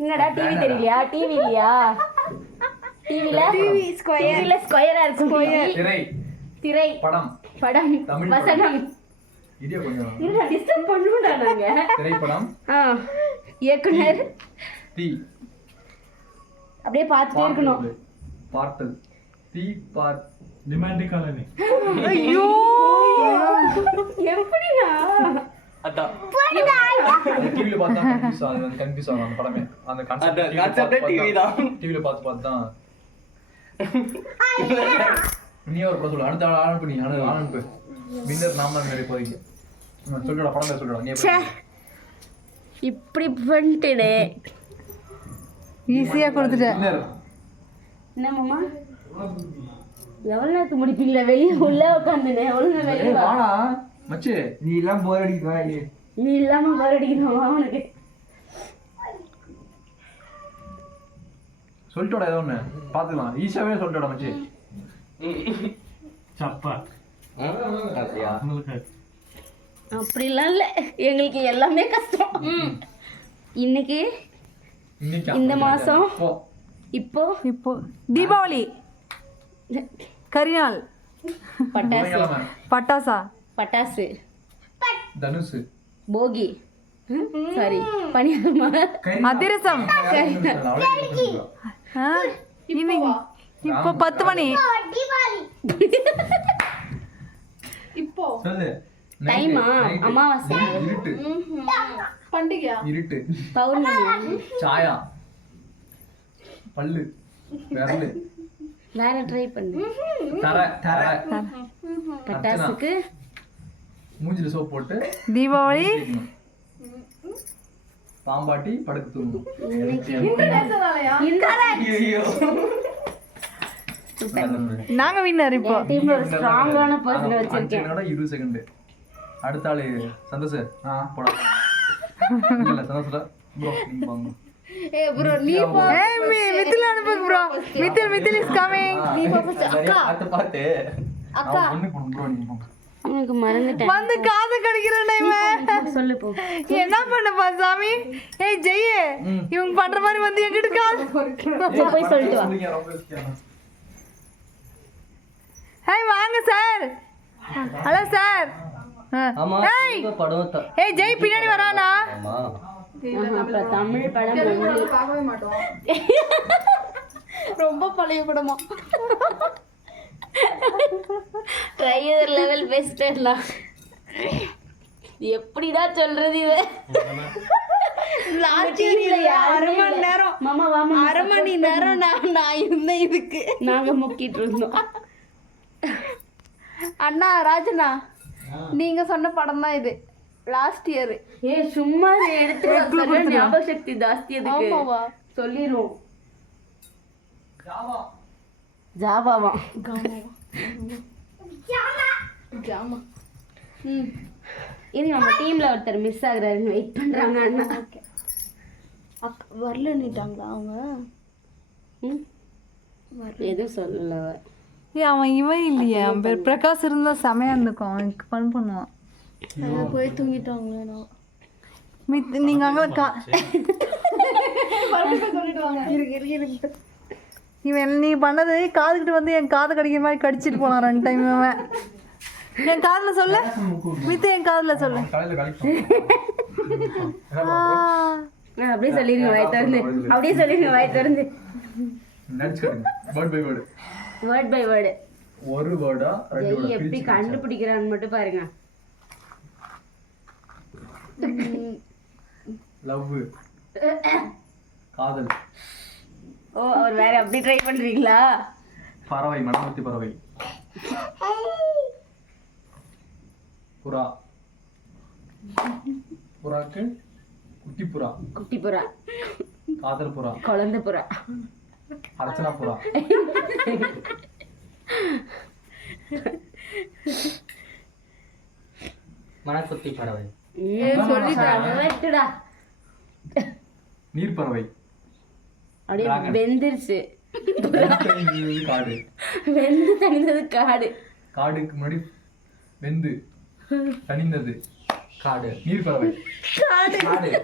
என்னடா டிவி தெரியலையா? டிவி இல்லையா? டிவி ஸ்கொயரா இருக்கும். திரை படம் வசனம். இல்ல டிஸ்டர்ப் பண்ணுடா நாங்க. திரைப்படம். இயக்குனர். அப்படியே பார்த்துட்டே இருக்கணும். பாட்டு. டிமாண்டி காலனி. ஐயோ எப்படிடா? அட டிவில பார்த்தா கன்ஃபியூஸ் ஆகும் அந்த படமே. அந்த கான்செப்ட் டிவி தான். டிவில பார்த்து தான். நீ ஒரு படம் சொல்லு. அடுத்த ஆரம்பி நீ ஆரம்பி. வின்னர் நாம மேலே போறீங்க. சொல்லுடா படம் சொல்லுடா. நீ இப்படி பண்ணிட்டே ஈஸியா கொடுத்துட்டேன். என்ன மாமா? எவ்வளவு நேரத்துக்கு முடிப்பீங்களா? வெளியே உள்ள உட்காந்துனே எவ்வளவு வெளியே வாடா மச்சி. நீ எல்லாம் போர் அடிக்குதா? நீ இல்லாம போர் அடிக்கணுமா அவனுக்கு? சொல்லிட்டோட ஏதோ ஒண்ணு பாத்துக்கலாம். ஈஸியாவே சொல்லிட்டோட மச்சி. சப்பா. அப்படிலாம் இல்ல, எங்களுக்கு எல்லாமே கஷ்டம். இன்னைக்கு இந்த மாசம் இப்போ தீபாவளி, கரிநாள், பட்டாசா, பட்டாசு, தனுசு, போகி, சாரி பனியாரமா, அதிரசம். இப்போ 10 மணி. இப்போ டைமா? அமாவாசை, பண்டிகை, இருட்டு, பௌர்ணமி, சாயா, பல்லு, விரலு, வேற ட்ரை பண்ணு. பட்டாசுக்கு மூஞ்சில சோப் போட்டு தீபாவளி, பாம்பாட்டி படுக்க தூங்கும். நாங்க வின்னர். இப்போ டீம்ல ஒரு ஸ்ட்ராங்கான பர்சன் வச்சிருக்கேன். 20 செகண்ட். அடுத்த ஆளு சந்தோஷ். போடா. இல்ல சந்தோஷ் ப்ரோ நீங்க வாங்க. ஏய் ப்ரோ நீ போ. ஏய் மிதில் அனுப்பு ப்ரோ. Mithil is coming. நீ ஃபர்ஸ்ட் அக்கா பாத்து அக்கா ஒண்ணு கொண்டு ப்ரோ நீங்க போங்க. எனக்கு மறந்துட்டேன். வந்து காது கடிக்கிற டைம் சொல்லு போ. என்ன பண்ணப்பா சாமி? ஏய் ஜெய், இவங்க பண்ற மாதிரி வந்து எங்கிட்ட காது போய் சொல்லிட்டு வா. ஹாய் வாங்க சார். Hello sir. ஆமா ஏய் படம். ஏய் ஜெய் பின்னாடி வரானா? ஆமா அப்புறம் தமிழ் படம் பார்க்கவே மாட்டோம். ரொம்ப பழைய படமா? ட்ரையர் லெவல் பெஸ்ட் எல்லாம். எப்படிடா சொல்றது இது? அரை மணி நேரம் மாமா வாமா, அரை மணி நேரம் நான் இருந்தேன் இதுக்கு. நாங்க முக்கிட்டு இருந்தோம். அண்ணா ராஜனா, நீங்க சொன்ன படம் தான் இது. Last year. ஏ சும்மா எடுத்து ஞாபக சக்தி ஜாஸ்தி. அதுக்கு ஆமாவா? சொல்லிரும். ஜாவாவா? ஜாமா. இது நம்ம டீம்ல ஒருத்தர் மிஸ் ஆகுறாருன்னு வெயிட் பண்றாங்க அண்ணா. வரலன்னுட்டாங்களா அவங்க? எதுவும் சொல்லல. ஏய் அவன் இவன் இல்லையே, அவன் பேர் பிரகாஷ் இருந்தா செமையா இருந்துக்கும். அவனுக்கு ஃபன் பண்ணுவான். போய் தூங்கிட்டாங்களா? நீங்க அங்க இவன் நீ பண்ணது காதுகிட்ட வந்து என் காது கடிக்கிற மாதிரி கடிச்சிட்டு போனான் 2 டைம். அவன் என் காதுல சொல்ல என் காதுல சொல்ல. அப்படியே சொல்லிருங்க வாய் திறந்து. அப்படியே சொல்லிருங்க வாய் திறந்து. Word by word. Word by word. ஒரு வேர்டா ரெண்டு வேர்டா எப்படி கண்டுபிடிக்கிறான்னு மட்டும் பாருங்க. லவ், காதல். ஓ அவர் வேற அப்படி ட்ரை பண்றீங்களா? பறவை, மணமத்தி பறவை. புறா, புறாக்கு குட்டி புறா. குட்டி புறா, காதல் புறா, குழந்தை புறா, அர்ச்சனா புறா. மணக்குத்தி பறவை. சொல்லிட்டா. நீர் பறவை. அப்படியே வெந்துருச்சு. காடு. வெந்து தணிந்தது காடு. காடுக்கு முன்னாடி வெந்து தணிந்தது காடு. நீர் பறவை. காடு.